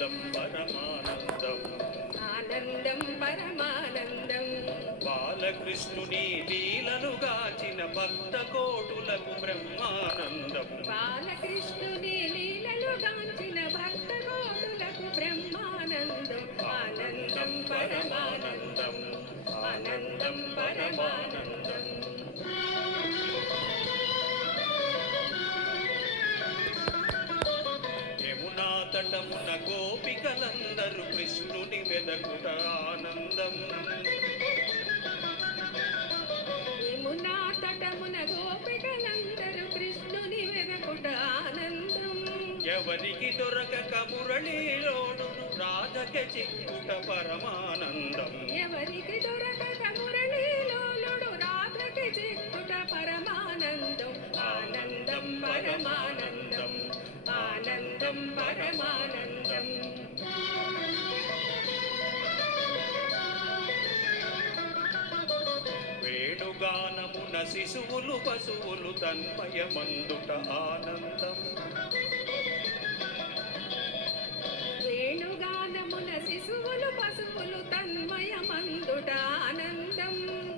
ఆనందం పరమానందం ఆనందం పరమానందం బాలకృష్ణుని లీలలు గాచిన భక్త కోటులకు బ్రహ్మానందం బాలకృష్ణుని లీలలు గాంచిన భక్త కోటులకు బ్రహ్మానందం ఆనందం పరమానందం ఆనందం పరమానందం యమునా తటమున గోపికలందరూ కృష్ణుని వెదకుట ఆనందం యమునా తటమున గోపికలందరూ కృష్ణుని వెదకుట ఆనందం ఎవరికి దొరకక మురళీలోడును రాధకి చిక్కుట పరమానందం ఎవరికి దొరకక మురళీలోలుడు రాధకి చిక్కుట పరమానందం ఆనందం పరమానందం ఆనందం పరమానందం వేణుగానమున శిశువులు పశువులు తన్మయమందుట ఆనందం వేణుగానమున శిశువులు పశువులు తన్మయమందుట ఆనందం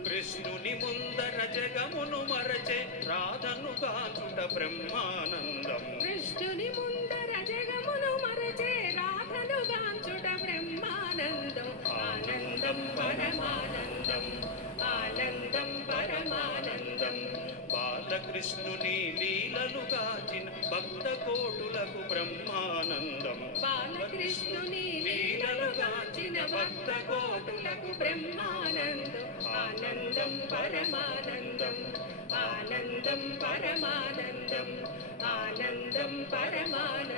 కృష్ణుని ముందర జగమును మరచే రాధను గాచుట బ్రహ్మానందం కృష్ణుని ముందర జగమును మరచే రాధను గాంచుట బ్రహ్మానందం ఆనందం పరమానందం ఆనందం పరమానందం బాలకృష్ణుని లీలలు గాచిన భక్త కోటులకు బ్రహ్మానందం బాలకృష్ణుని లీలలు గాంచిన భక్త కోటులకు బ్రహ్మానందం ఆనందం పరమానందం ఆనందం పరమానందం ఆనందం పరమానందం